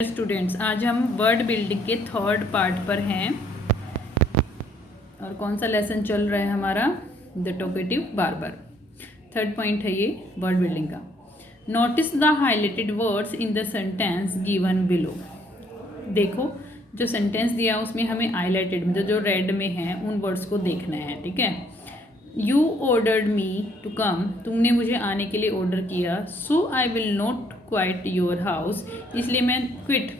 Students, आज हम word building के थर्ड पार्ट पर हैं और कौन सा लेसन चल रहा है हमारा, द टोकेटिव बार्बर। थर्ड पॉइंट है ये वर्ड बिल्डिंग का। Notice the highlighted words in the sentence given below. देखो जो सेंटेंस दिया उसमें हमें हाईलाइटेड मतलब जो रेड में है उन वर्ड्स को देखना है, ठीक है। You ordered me to come, तुमने मुझे आने के लिए ऑर्डर किया। So I will not quite your house, इसलिए मैं क्विट,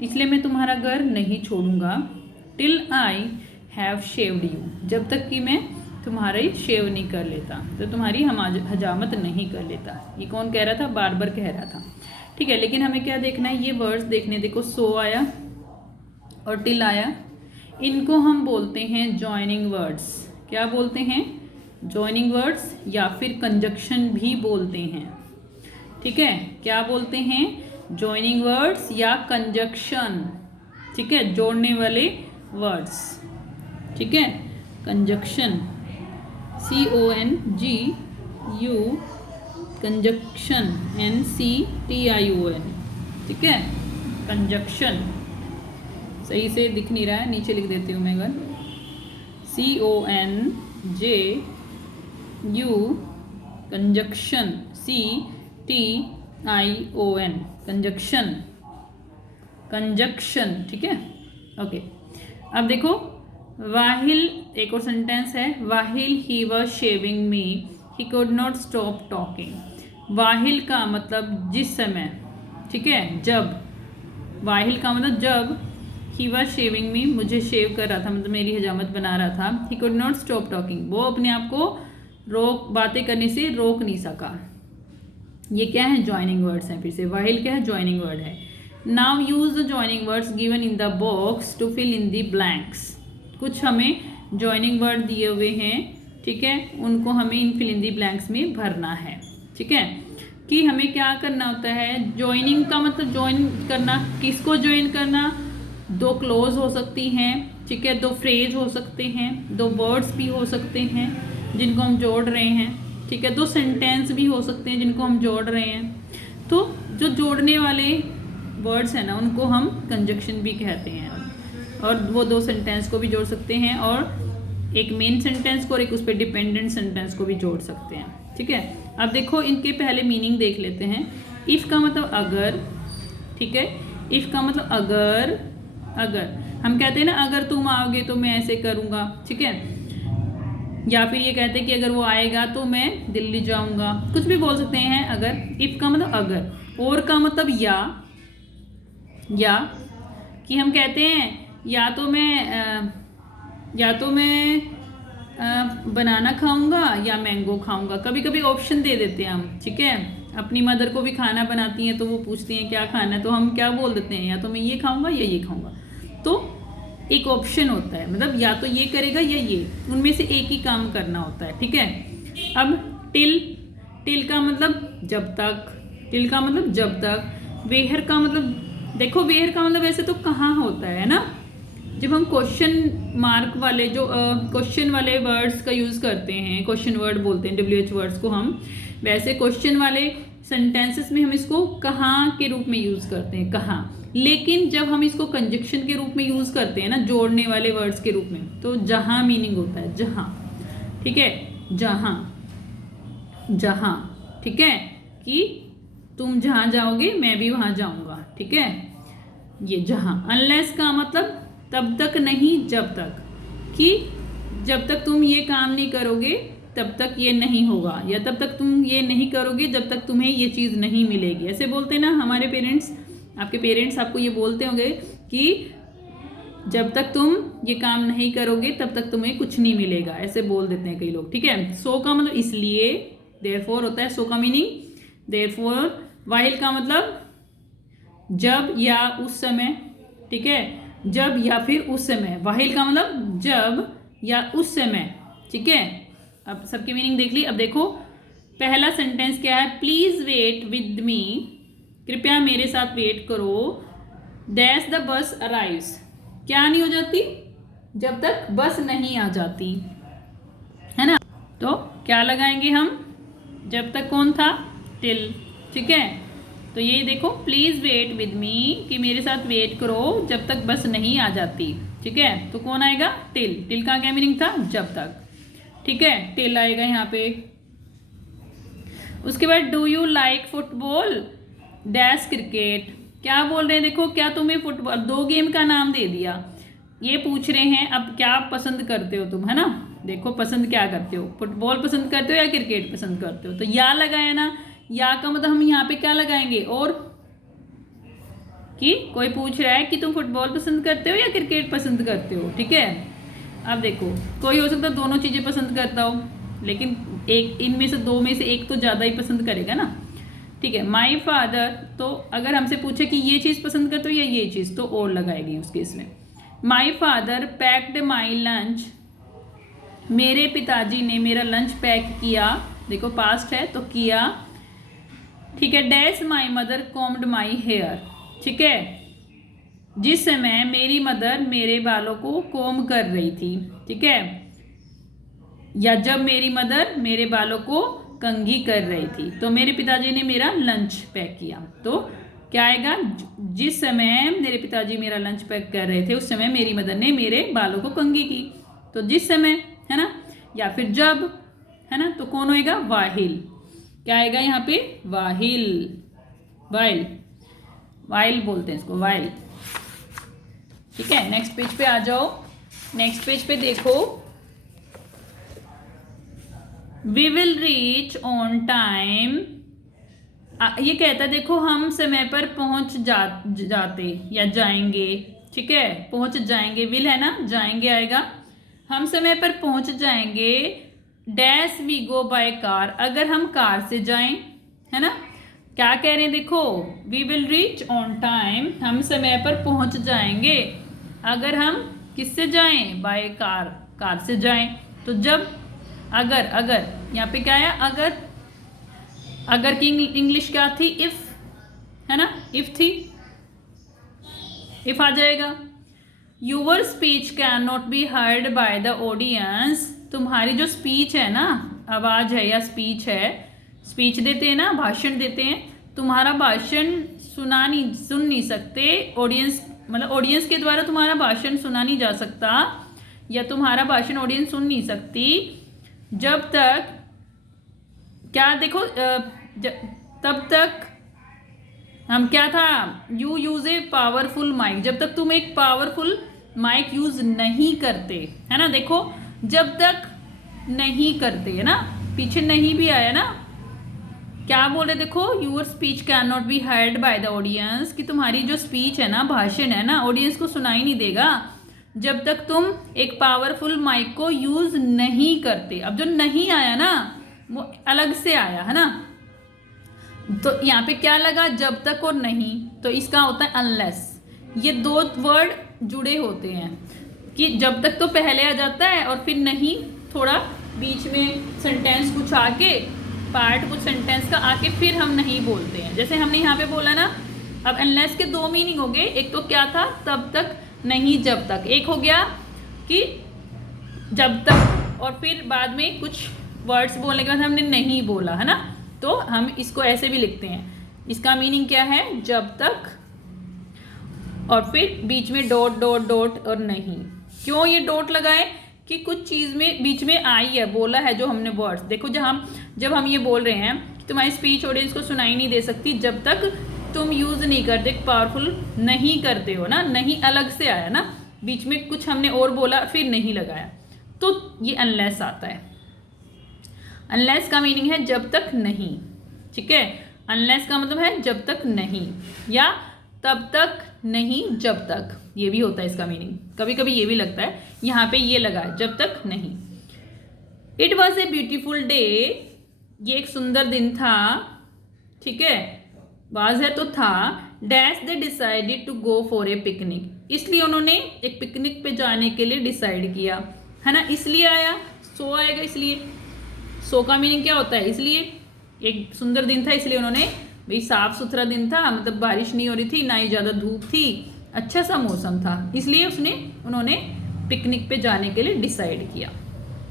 इसलिए मैं तुम्हारा घर नहीं छोड़ूंगा। Till I have shaved you, जब तक कि मैं तुम्हारी शेव नहीं कर लेता, तो तुम्हारी हजामत नहीं कर लेता। ये कौन कह रहा था? बार्बर कह रहा था, ठीक है। लेकिन हमें क्या देखना है, ये वर्ड्स देखने। देखो सो आया और टिल आया, इनको हम बोलते हैं जॉइनिंग वर्ड्स। क्या बोलते हैं? जॉइनिंग वर्ड्स, या फिर कंजक्शन भी बोलते हैं, ठीक है। क्या बोलते हैं? जॉइनिंग वर्ड्स या कंजक्शन, ठीक है, जोड़ने वाले वर्ड्स, ठीक है। कंजक्शन CONGU, कंजक्शन NCTION, ठीक है। कंजक्शन सही से दिख नहीं रहा है, नीचे लिख देती हूँ मैं अगर। CONJU कंजक्शन CTION कंजक्शन, ठीक है, ओके। अब देखो वाहिल, एक और सेंटेंस है। While he was shaving me he could not stop talking. While का मतलब जिस समय, ठीक है, जब। वाहिल का मतलब जब। ही वॉज शेविंग मी, मुझे शेव कर रहा था, मतलब मेरी हजामत बना रहा था। ही कुड नॉट स्टॉप टॉकिंग, वो अपने आप को बातें करने से रोक नहीं सका। ये क्या है? जॉइनिंग वर्ड्स हैं। फिर से वाहिल क्या है? जॉइनिंग वर्ड है। Now use the joining words given in the box to fill in the blanks. कुछ हमें जॉइनिंग वर्ड दिए हुए हैं, ठीक है, उनको हमें इन फिल इन द ब्लैंक्स में भरना है, ठीक है। कि हमें क्या करना होता है? जॉइनिंग का मतलब ज्वाइन करना। किसको ज्वाइन करना? दो क्लोज हो सकती हैं, ठीक है, दो फ्रेज हो सकते हैं, दो वर्ड्स भी हो सकते हैं जिनको हम जोड़ रहे हैं, ठीक है, दो सेंटेंस भी हो सकते हैं जिनको हम जोड़ रहे हैं। तो जो जोड़ने वाले वर्ड्स हैं ना, उनको हम कंजक्शन भी कहते हैं। और वो दो सेंटेंस को भी जोड़ सकते हैं, और एक मेन सेंटेंस को और एक उस पर डिपेंडेंट सेंटेंस को भी जोड़ सकते हैं, ठीक है। अब देखो इनके पहले मीनिंग देख लेते हैं। इफ़ का मतलब अगर, ठीक है, इफ़ का मतलब अगर। अगर हम कहते हैं ना, अगर तुम आओगे तो मैं ऐसे करूँगा, ठीक है। या फिर ये कहते हैं कि अगर वो आएगा तो मैं दिल्ली जाऊँगा, कुछ भी बोल सकते हैं अगर। इफ़ का मतलब अगर। और का मतलब या कि हम कहते हैं या तो मैं बनाना खाऊंगा या मैंगो खाऊंगा। कभी कभी ऑप्शन दे देते हैं हम, ठीक है। अपनी मदर को भी खाना बनाती हैं तो वो पूछती हैं क्या खाना है, तो हम क्या बोल देते हैं, या तो मैं ये खाऊंगा या ये खाऊंगा। तो एक ऑप्शन होता है, मतलब या तो ये करेगा या ये, उनमें से एक ही काम करना होता है, ठीक है। अब टिल का मतलब जब तक। टिल का मतलब जब तक। वेयर का मतलब, देखो वेयर का मतलब वैसे तो कहाँ होता है ना, जब हम क्वेश्चन मार्क वाले जो क्वेश्चन वाले वर्ड्स का यूज़ करते हैं, क्वेश्चन वर्ड बोलते हैं WH वर्ड्स को हम, वैसे क्वेश्चन वाले सेंटेंसेस में हम इसको कहाँ के रूप में यूज़ करते हैं, कहाँ। लेकिन जब हम इसको कंजक्शन के रूप में यूज़ करते हैं ना, जोड़ने वाले वर्ड्स के रूप में, तो जहाँ मीनिंग होता है, जहाँ, ठीक है, जहाँ, ठीक है, कि तुम जहाँ जाओगे मैं भी वहाँ जाऊँगा, ठीक है, ये जहाँ। अनलेस का मतलब तब तक नहीं, जब तक, कि जब तक तुम ये काम नहीं करोगे तब तक ये नहीं होगा, या तब तक तुम ये नहीं करोगे जब तक तुम्हें ये चीज़ नहीं मिलेगी। ऐसे बोलते हैं ना हमारे पेरेंट्स, आपके पेरेंट्स आपको ये बोलते होंगे कि जब तक तुम ये काम नहीं करोगे तब तक तुम्हें कुछ नहीं मिलेगा, ऐसे बोल देते हैं कई लोग, ठीक है। सो का मतलब इसलिए, देयरफॉर होता है सो का मीनिंग, देयरफॉर। वाहिल का मतलब जब या उस समय, ठीक है, जब या फिर उस समय। वाहिल का मतलब जब या उस समय, ठीक है। अब सबकी मीनिंग देख ली। अब देखो पहला सेंटेंस क्या है? प्लीज वेट विद मी, कृपया मेरे साथ वेट करो। डैश द बस अराइव्स, क्या नहीं हो जाती? जब तक बस नहीं आ जाती, है ना। तो क्या लगाएंगे हम? जब तक कौन था? टिल, ठीक है। तो ये देखो, प्लीज़ वेट विद मी, कि मेरे साथ वेट करो जब तक बस नहीं आ जाती। ठीक है, तो कौन आएगा? टिल। टिल का क्या मीनिंग था? जब तक। ठीक है, टिल आएगा यहाँ पे। उसके बाद do you like football dash cricket. क्या बोल रहे हैं? देखो, क्या तुम्हें फुटबॉल, दो गेम का नाम दे दिया, ये पूछ रहे हैं अब क्या पसंद करते हो तुम, है ना। देखो, पसंद क्या करते हो? फुटबॉल पसंद करते हो या क्रिकेट पसंद करते हो? तो या लगाया ना, या का मतलब हम यहाँ पे क्या लगाएंगे? और कि कोई पूछ रहा है कि तुम फुटबॉल पसंद करते हो या क्रिकेट पसंद करते हो। ठीक है, अब देखो, कोई हो सकता है दोनों चीज़ें पसंद करता हो, लेकिन एक इनमें से दो में से एक तो ज़्यादा ही पसंद करेगा ना। ठीक है, माई फादर, तो अगर हमसे पूछे कि ये चीज़ पसंद करते हो या ये चीज़, तो और लगाएगी उस केस में। My father packed my lunch, मेरे पिताजी ने मेरा लंच पैक किया। देखो, पास्ट है तो किया। ठीक है, dash my mother combed my hair. ठीक है, जिस समय मेरी मदर मेरे बालों को कॉम्ब कर रही थी। ठीक है, या जब मेरी मदर मेरे बालों को कंघी कर रही थी। तो मेरे पिताजी ने मेरा लंच पैक किया, तो क्या आएगा? जिस समय मेरे पिताजी मेरा लंच पैक कर रहे थे उस समय मेरी मदर ने मेरे बालों को कंघी की। तो जिस समय, है ना, या फिर जब, है ना, तो कौन होएगा? वाहिल। क्या आएगा यहाँ पे? वाहिल। वाइल, वाइल बोलते हैं इसको, वाइल। ठीक है, नेक्स्ट पेज पे आ जाओ। नेक्स्ट पेज पे देखो, we will reach on time. ये कहता है, देखो, हम समय पर पहुंच जाते या जाएंगे। ठीक है, पहुंच जाएंगे, विल है ना, जाएंगे आएगा। हम समय पर पहुंच जाएंगे, dash we go by car, अगर हम कार से जाएं, है ना। क्या कह रहे हैं? देखो, we will reach on time, हम समय पर पहुंच जाएंगे अगर हम किससे जाएं? बाय कार, कार से जाएं। तो जब, अगर, अगर यहाँ पे क्या है? अगर, अगर की इंग्लिश क्या थी? इफ, है ना, इफ थी, इफ आ जाएगा। Your speech can not be heard by the audience, तुम्हारी जो स्पीच है ना, आवाज़ है या स्पीच है, स्पीच देते हैं ना, भाषण देते हैं, तुम्हारा भाषण सुन नहीं सकते ऑडियंस, मतलब ऑडियंस के द्वारा तुम्हारा भाषण सुना नहीं जा सकता, या तुम्हारा भाषण ऑडियंस सुन नहीं सकती जब तक, क्या देखो, तब तक हम, क्या था? You use a powerful mic, जब तक तुम एक पावरफुल माइक यूज नहीं करते, है ना। देखो, जब तक नहीं करते, है ना, पीछे नहीं भी आया ना। क्या बोले? देखो, your speech can not be heard by the audience, कि तुम्हारी जो स्पीच है ना, भाषण है ना, ऑडियंस को सुनाई नहीं देगा जब तक तुम एक पावरफुल माइक को यूज नहीं करते। अब जो नहीं आया ना, वो अलग से आया, है ना। तो यहाँ पे क्या लगा? जब तक और नहीं, तो इसका होता है अनलेस। ये दो वर्ड जुड़े होते हैं, कि जब तक तो पहले आ जाता है और फिर नहीं थोड़ा बीच में सेंटेंस कुछ आके, पार्ट कुछ सेंटेंस का आके फिर हम नहीं बोलते हैं। जैसे हमने यहाँ पे बोला ना, अब अनलेस के दो मीनिंग हो गए। एक तो क्या था? तब तक, नहीं जब तक। एक हो गया कि जब तक और फिर बाद में कुछ वर्ड्स बोलने के बाद हमने नहीं बोला, है ना। तो हम इसको ऐसे भी लिखते हैं, इसका मीनिंग क्या है? जब तक और फिर बीच में डॉट डॉट डॉट और नहीं। क्यों ये डॉट लगाए? कि कुछ चीज़ में बीच में आई है, बोला है जो हमने वर्ड्स। देखो, जब हम ये बोल रहे हैं कि तुम्हारी स्पीच ऑडियंस को सुनाई नहीं दे सकती जब तक तुम यूज़ नहीं करते, पावरफुल नहीं करते हो ना, नहीं अलग से आया ना, बीच में कुछ हमने और बोला फिर नहीं लगाया, तो ये अनलेस आता है। अनलेस का मीनिंग है जब तक नहीं। ठीक है, अनलेस का मतलब है जब तक नहीं, या तब तक नहीं जब तक, ये भी होता है इसका मीनिंग। कभी कभी ये भी लगता है, यहाँ पे ये लगा है जब तक नहीं। It was a beautiful day, ये एक सुंदर दिन था। ठीक है, वाज है तो था। Dash they decided to go for a picnic, इसलिए उन्होंने एक पिकनिक पे जाने के लिए डिसाइड किया, है ना। इसलिए आया, सो आएगा इसलिए। सो का मीनिंग क्या होता है? इसलिए एक सुंदर दिन था, इसलिए उन्होंने, भाई साफ सुथरा दिन था, मतलब बारिश नहीं हो रही थी, ना ही ज़्यादा धूप थी, अच्छा सा मौसम था, इसलिए उन्होंने पिकनिक पे जाने के लिए डिसाइड किया।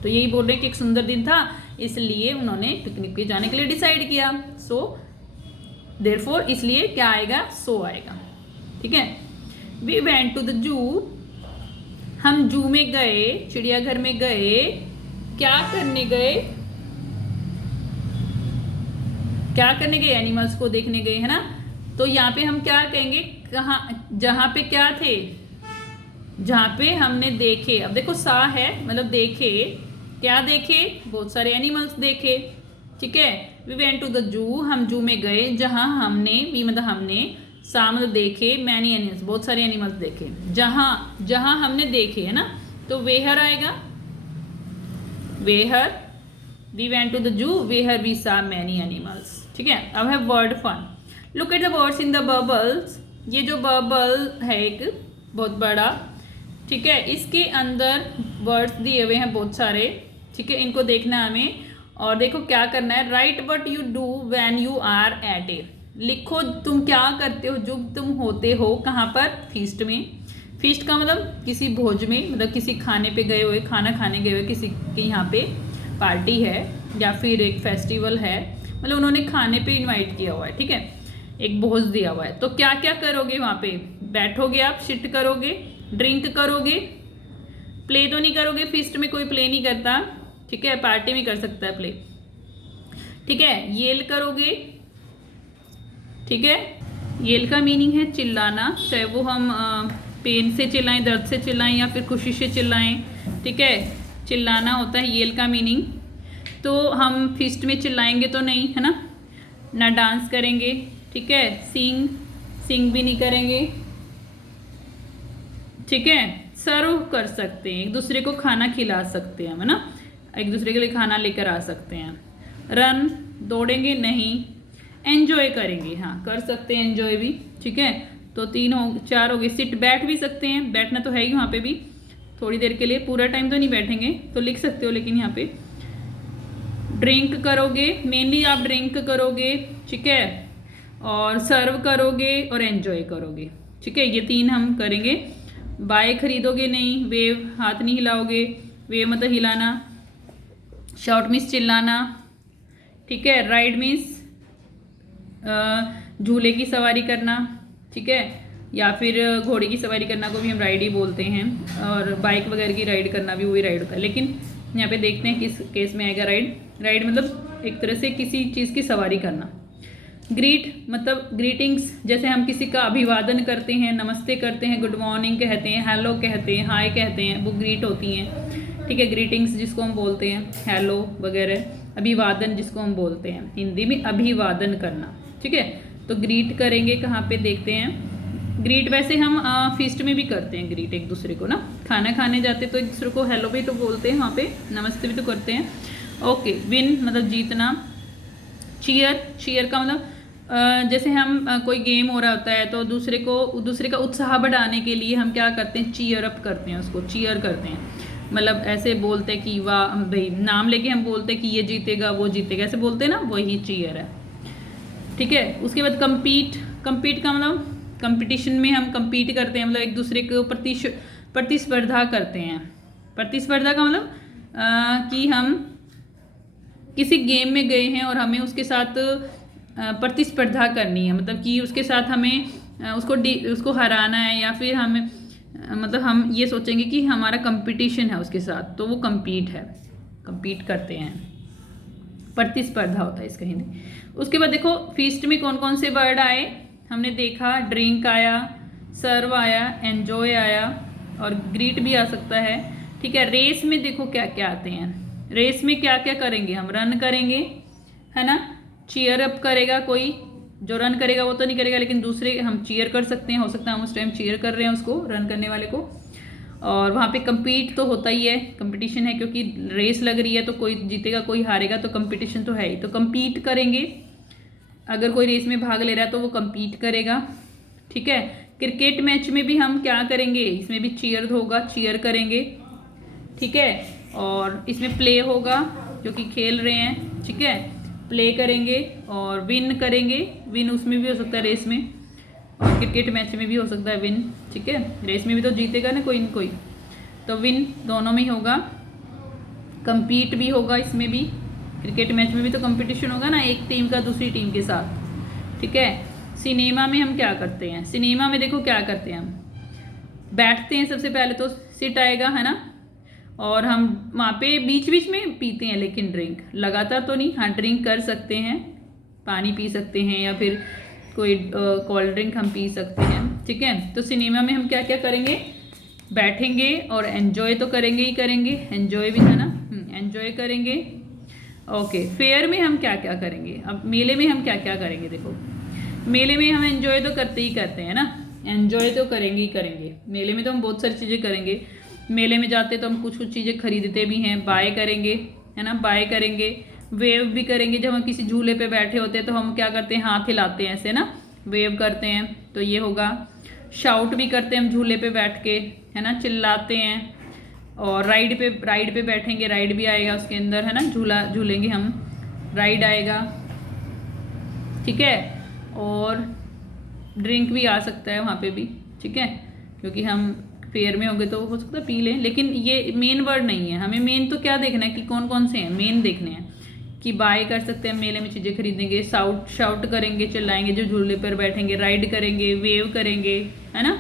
तो यही बोल रहे हैं कि एक सुंदर दिन था, इसलिए उन्होंने पिकनिक पे जाने के लिए डिसाइड किया। सो देयरफॉर इसलिए क्या आएगा, सो आएगा। ठीक है। वी वेंट टू द जू, हम जू में गए, चिड़ियाघर में गए, क्या करने गए, क्या करने गए, एनिमल्स को देखने गए, है ना। तो यहाँ पे हम क्या कहेंगे, कहाँ, जहाँ पे क्या थे, जहाँ पे हमने देखे। अब देखो सा है मतलब देखे, क्या देखे, बहुत सारे एनिमल्स देखे। ठीक है। वी वेंट टू द जू, हम जू में गए, जहाँ हमने, वी मतलब हमने, सा मतलब देखे, मैनी एनिमल्स बहुत सारे एनिमल्स देखे, जहाँ जहाँ हमने देखे, है ना। तो वेहर आएगा, where, we went to the zoo, where we saw many animals. ठीक है। अब है word fun. Look at the words in the bubbles, ये जो बबल है एक बहुत बड़ा, ठीक है, इसके अंदर वर्ड्स दिए हुए हैं बहुत सारे। ठीक है, इनको देखना है हमें, और देखो क्या करना है, right what you do when you are at a, लिखो तुम क्या करते हो जब तुम होते हो कहाँ पर, फीस्ट में। फीस्ट का मतलब किसी भोज में, मतलब किसी खाने पे गए हुए, खाना खाने गए हुए, किसी के यहाँ पे पार्टी है या फिर एक फेस्टिवल है, मतलब उन्होंने खाने पे इनवाइट किया हुआ है। ठीक है, एक भोज दिया हुआ है, तो क्या क्या करोगे वहाँ पे, बैठोगे आप, सिट करोगे, ड्रिंक करोगे, प्ले तो नहीं करोगे, फीस्ट में कोई प्ले नहीं करता। ठीक है, पार्टी में कर सकता है प्ले। ठीक है, येल करोगे। ठीक है, येल का मीनिंग है चिल्लाना, चाहे वो हम पेन से चिल्लाएं, दर्द से चिल्लाएं या फिर खुशी से चिल्लाएं। ठीक है, चिल्लाना होता है येल का मीनिंग। तो हम फीस्ट में चिल्लाएंगे तो नहीं, है ना, ना डांस करेंगे। ठीक है, सिंग भी नहीं करेंगे। ठीक है, सर्व कर सकते हैं, एक दूसरे को खाना खिला सकते हैं, है ना, एक दूसरे के लिए खाना लेकर आ सकते हैं। रन, दौड़ेंगे नहीं। एंजॉय करेंगे, हाँ कर सकते हैं एंजॉय भी। ठीक है, तो 4 हो गए। सिट, बैठ भी सकते हैं, बैठना तो है ही वहाँ पे भी, थोड़ी देर के लिए, पूरा टाइम तो नहीं बैठेंगे, तो लिख सकते हो लेकिन यहाँ पे। ड्रिंक करोगे, मेनली आप ड्रिंक करोगे। ठीक है, और सर्व करोगे और एंजॉय करोगे। ठीक है, ये 3 हम करेंगे। बाय खरीदोगे नहीं, वेव हाथ नहीं हिलाओगे, वेव मतलब हिलाना। शाउट मीन्स चिल्लाना। ठीक है, राइड मीन्स झूले की सवारी करना। ठीक है, या फिर घोड़े की सवारी करना को भी हम राइड ही बोलते हैं, और बाइक वगैरह की राइड करना भी वही राइड होता है। लेकिन यहाँ पे देखते हैं किस केस में आएगा राइड। राइड मतलब एक तरह से किसी चीज़ की सवारी करना। ग्रीट मतलब ग्रीटिंग्स, जैसे हम किसी का अभिवादन करते हैं, नमस्ते करते हैं, गुड मॉर्निंग कहते हैं, हेलो कहते हैं, हाय कहते हैं, वो ग्रीट होती हैं। ठीक है, ग्रीटिंग्स जिसको हम बोलते हैं, हेलो वगैरह। अभिवादन जिसको हम बोलते हैं हिंदी में अभिवादन करना। ठीक है, तो ग्रीट करेंगे कहाँ पे, देखते हैं। ग्रीट वैसे हम फीस्ट में भी करते हैं, ग्रीट एक दूसरे को ना, खाना खाने जाते तो एक दूसरे को हेलो भी तो बोलते हैं, वहाँ पे नमस्ते भी तो करते हैं। ओके, विन मतलब जीतना। चीयर का मतलब जैसे हम कोई गेम हो रहा होता है तो दूसरे का उत्साह बढ़ाने के लिए हम क्या करते हैं, चीयर अप करते हैं, उसको चीयर करते हैं। मतलब ऐसे बोलते हैं कि वाह भाई, नाम लेके हम बोलते हैं कि ये जीतेगा वो जीतेगा, ऐसे बोलते हैं ना, वही चीयर है। ठीक है, उसके बाद कंपीट का मतलब कंपटीशन में हम कंपीट करते हैं, मतलब एक दूसरे को प्रतिस्पर्धा करते हैं। प्रतिस्पर्धा का मतलब कि हम किसी गेम में गए हैं और हमें उसके साथ प्रतिस्पर्धा करनी है, मतलब कि उसके साथ हमें उसको हराना है, या फिर हमें मतलब हम ये सोचेंगे कि हमारा कंपटीशन है उसके साथ, तो वो कंपीट करते हैं, प्रतिस्पर्धा होता है इसका हिंदी। उसके बाद देखो फीस्ट में कौन कौन से वर्ड आए, हमने देखा ड्रिंक आया, सर्व आया, एंजॉय आया, और ग्रीट भी आ सकता है। ठीक है, रेस में देखो क्या क्या आते हैं। रेस में क्या क्या करेंगे, हम रन करेंगे, है ना, चीयर अप करेगा कोई, जो रन करेगा वो तो नहीं करेगा, लेकिन दूसरे हम चीयर कर सकते हैं, हो सकता है हम उस टाइम चीयर कर रहे हैं उसको, रन करने वाले को। और वहाँ पे compete तो होता ही है, कंपटीशन है, क्योंकि रेस लग रही है तो कोई जीतेगा कोई हारेगा, तो कंपटीशन तो है ही, तो compete करेंगे। अगर कोई रेस में भाग ले रहा है तो वो compete करेगा। ठीक है, क्रिकेट मैच में भी हम क्या करेंगे, इसमें भी चीयर होगा, चीयर करेंगे। ठीक है, और इसमें प्ले होगा, जो कि खेल रहे हैं। ठीक है, प्ले करेंगे, और विन करेंगे, विन उसमें भी हो सकता है रेस में, और क्रिकेट मैच में भी हो सकता है विन। ठीक है, रेस में भी तो जीतेगा ना कोई न कोई, तो विन दोनों में ही होगा। compete भी होगा इसमें भी, क्रिकेट मैच में भी तो कंपटीशन होगा ना, एक टीम का दूसरी टीम के साथ। ठीक है। सिनेमा में हम क्या करते हैं, सिनेमा में देखो क्या करते हैं, हम बैठते हैं सबसे पहले तो सिट आएगा, है ना, और हम वहाँ पे बीच बीच में पीते हैं, लेकिन ड्रिंक लगातार तो नहीं। हाँ, ड्रिंक कर सकते हैं, पानी पी सकते हैं या फिर कोई कोल्ड ड्रिंक हम पी सकते हैं, ठीक है। तो सिनेमा में हम क्या क्या करेंगे, बैठेंगे और एंजॉय तो करेंगे ही करेंगे, एंजॉय भी था ना, एंजॉय करेंगे। ओके, फेयर में हम क्या क्या करेंगे, अब मेले में हम क्या क्या करेंगे, देखो मेले में हम एंजॉय तो करते ही करते हैं ना, एंजॉय तो करेंगे ही करेंगे। मेले में तो हम बहुत सारी चीज़ें करेंगे, मेले में जाते तो हम कुछ कुछ चीज़ें खरीदते भी हैं, बाय करेंगे, है ना, बाय करेंगे। वेव भी करेंगे, जब हम किसी झूले पे बैठे होते हैं तो हम क्या करते हैं, हाथ हिलाते हैं ऐसे ना, वेव करते हैं, तो ये होगा। शाउट भी करते हैं हम झूले पे बैठ के, है ना, चिल्लाते हैं। और राइड पे बैठेंगे, राइड भी आएगा उसके अंदर, है ना, झूला झूलेंगे हम, राइड आएगा, ठीक है। और ड्रिंक भी आ सकता है वहाँ पे भी, ठीक है, क्योंकि हम फेयर में होंगे तो हो सकता है पी लें, लेकिन ये मेन वर्ड नहीं है। हमें मेन तो क्या देखना है कि कौन कौन से हैं, मेन देखने हैं कि बाय कर सकते हैं, मेले में चीज़ें खरीदेंगे, शाउट करेंगे, चिल्लाएंगे जो झूले पर बैठेंगे, राइड करेंगे, वेव करेंगे, है ना,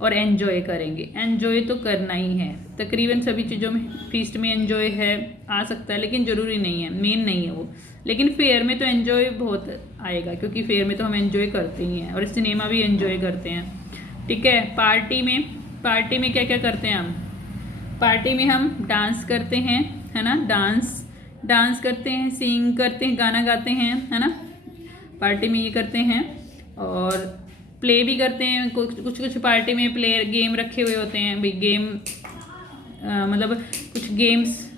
और एन्जॉय करेंगे। एन्जॉय तो करना ही है, तकरीबन सभी चीज़ों में फीस्ट में एन्जॉय है, आ सकता है, लेकिन ज़रूरी नहीं है, मेन नहीं है वो। लेकिन फेयर में तो एन्जॉय बहुत आएगा, क्योंकि फेयर में तो हम एन्जॉय करते ही हैं, और सिनेमा भी एन्जॉय करते हैं, ठीक है। पार्टी में क्या क्या करते हैं हम, पार्टी में हम डांस करते हैं, है ना, डांस करते हैं, सिंग करते हैं, गाना गाते हैं, है ना, पार्टी में ये करते हैं। और प्ले भी करते हैं, कुछ पार्टी में प्ले गेम रखे हुए होते हैं भाई, गेम मतलब कुछ गेम्स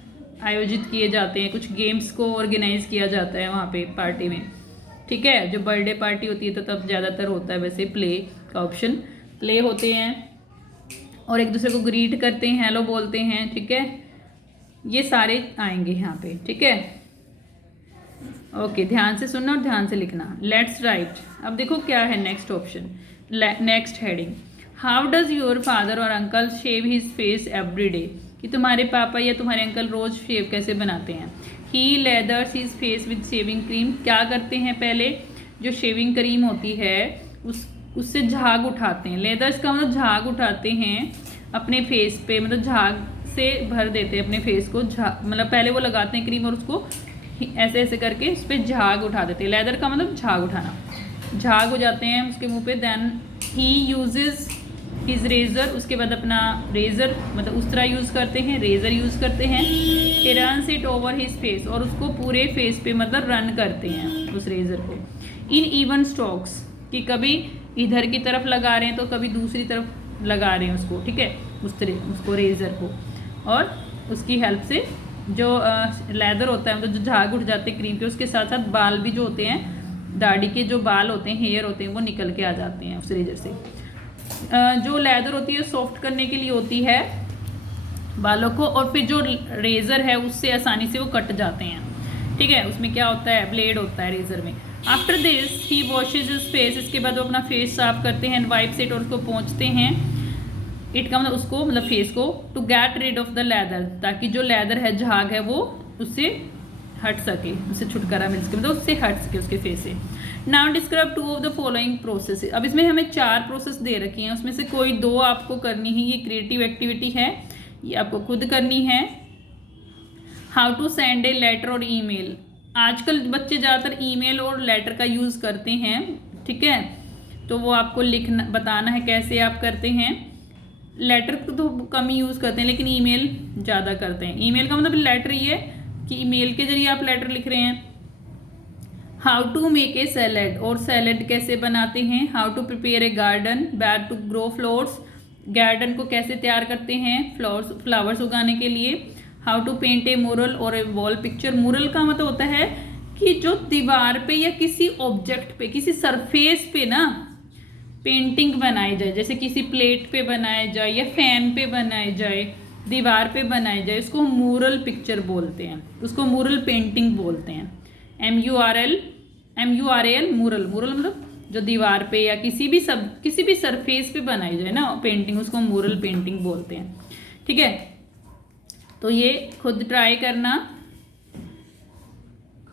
आयोजित किए जाते हैं, कुछ गेम्स को ऑर्गेनाइज किया जाता है वहाँ पे पार्टी में, ठीक है। जो बर्थडे पार्टी होती है तो तब ज़्यादातर होता है वैसे प्ले का ऑप्शन, प्ले होते हैं और एक दूसरे को ग्रीट करते हैं, हेलो बोलते हैं, ठीक है। ये सारे आएंगे यहाँ पे, ठीक है। ओके, ध्यान से सुनना और ध्यान से लिखना। Let's write. अब देखो क्या है next option, next heading, how does your father और अंकल शेव हिज फेस एवरी डे, कि तुम्हारे पापा या तुम्हारे अंकल रोज शेव कैसे बनाते हैं। He lathers his face with shaving cream, क्या करते हैं, पहले जो शेविंग क्रीम होती है उससे झाग उठाते हैं। लेदर्स का मतलब झाग उठाते हैं अपने फेस पे, मतलब झाग से भर देते हैं अपने फेस को, मतलब पहले वो लगाते हैं क्रीम और उसको ऐसे ऐसे करके उस पर झाग उठा देते हैं। लेदर का मतलब झाग उठाना, झाग हो जाते हैं उसके मुंह पे। Then he uses his razor, उसके बाद अपना रेजर मतलब उस तरह यूज़ करते हैं, रेजर यूज़ करते हैं। He runs it over his face, और उसको पूरे फेस पे मतलब रन करते हैं उस रेजर को। इन इवन स्ट्रोक्स, कि कभी इधर की तरफ लगा रहे हैं तो कभी दूसरी तरफ लगा रहे हैं उसको, ठीक है, उसको रेजर को। और उसकी हेल्प से जो लेदर होता है मतलब जो झाग उठ जाते हैं क्रीम के, उसके साथ साथ बाल भी जो होते हैं, दाढ़ी के जो बाल होते हैं, हेयर होते हैं, वो निकल के आ जाते हैं उस रेजर से। जो लेदर होती है सॉफ्ट करने के लिए होती है बालों को, और फिर जो रेजर है उससे आसानी से वो कट जाते हैं, ठीक है। उसमें क्या होता है, ब्लेड होता है रेजर में। After this he washes his face, इसके बाद वो अपना फेस साफ करते हैं, वाइप्स इट, और उसको पोंछते हैं। इट का मतलब उसको, मतलब फेस को, to get rid of the lather, ताकि जो लेदर है, झाग है, वो उससे हट सके, उससे छुटकारा मिल सके, मतलब उससे हट सके उसके फेस से। Now describe 2 of the following process. अब इसमें हमें 4 प्रोसेस दे रखी हैं, उसमें से कोई 2 आपको करनी है। ये क्रिएटिव एक्टिविटी है, ये आपको खुद करनी है। How to send a letter और ईमेल, आजकल बच्चे ज़्यादातर ईमेल और लेटर का यूज़ करते हैं, ठीक है, तो वो आपको लिखना बताना है कैसे आप करते हैं। लेटर तो कम ही यूज़ करते हैं, लेकिन ईमेल ज़्यादा करते हैं। ईमेल का मतलब लेटर ये कि ईमेल के जरिए आप लेटर लिख रहे हैं। How to make a salad, और सैलड कैसे बनाते हैं। How to prepare a garden, where to grow flowers, garden को कैसे तैयार करते हैं फ्लावर्स उगाने के लिए। हाउ टू पेंट ए मुरल और ए वॉल पिक्चर, मुरल का मतलब होता है कि जो दीवार पे या किसी ऑब्जेक्ट पे, किसी सरफेस पे ना पेंटिंग बनाई जाए, जैसे किसी प्लेट पे बनाया जाए या फैन पे बनाए जाए, दीवार पे बनाई जाए, उसको मुरल पिक्चर बोलते हैं, उसको मुरल पेंटिंग बोलते हैं। MURAL मुरल, मुरल मतलब जो दीवार पे या किसी भी सरफेस पे बनाई जाए ना पेंटिंग, उसको मुरल पेंटिंग बोलते हैं, ठीक है। तो ये खुद ट्राई करना,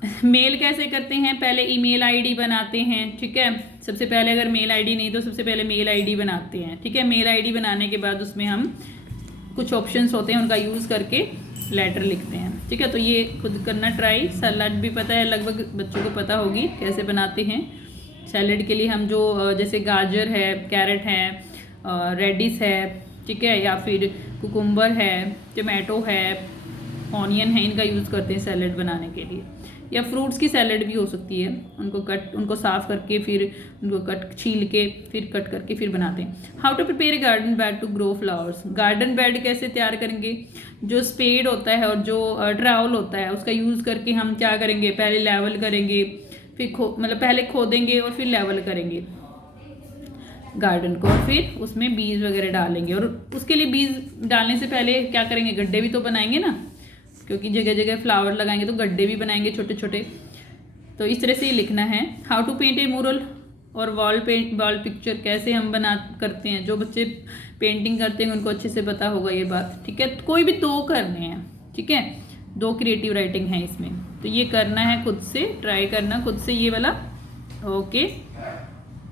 मेल कैसे करते हैं, पहले ईमेल आईडी बनाते हैं, ठीक है। सबसे पहले अगर मेल आईडी नहीं तो सबसे पहले मेल आईडी बनाते हैं, ठीक है। मेल आईडी बनाने के बाद उसमें हम कुछ ऑप्शंस होते हैं उनका यूज़ करके लेटर लिखते हैं, ठीक है। तो ये खुद करना ट्राई। सलाद भी पता है, लगभग बच्चों को पता होगी कैसे बनाते हैं। सैलेड के लिए हम जो जैसे गाजर है, कैरेट है, रेडिस है, ठीक है, या फिर कुकुम्बर है, टमाटो है, ऑनियन है, इनका यूज़ करते हैं सैलेड बनाने के लिए। या फ्रूट्स की सैलेड भी हो सकती है, उनको साफ़ करके फिर उनको छील के फिर कट करके फिर बनाते हैं। How to prepare a garden bed to grow flowers. Garden bed कैसे तैयार करेंगे, जो स्पेड होता है और जो ट्राउल होता है उसका यूज़ करके हम क्या करेंगे, पहले लेवल करेंगे, फिर मतलब पहले खोदेंगे और फिर लेवल करेंगे गार्डन को, और फिर उसमें बीज वगैरह डालेंगे। और उसके लिए बीज डालने से पहले क्या करेंगे, गड्ढे भी तो बनाएंगे ना, क्योंकि जगह जगह फ्लावर लगाएंगे तो गड्ढे भी बनाएंगे छोटे छोटे। तो इस तरह से ही लिखना है। हाउ टू पेंट ए मुरल और वॉल पिक्चर कैसे हम करते हैं। जो बच्चे पेंटिंग करते हैं उनको अच्छे से पता होगा ये बात, ठीक है। कोई भी दो करने हैं, ठीक है, 2 क्रिएटिव राइटिंग है इसमें, तो ये करना है खुद से, ट्राई करना खुद से ये वाला। ओके।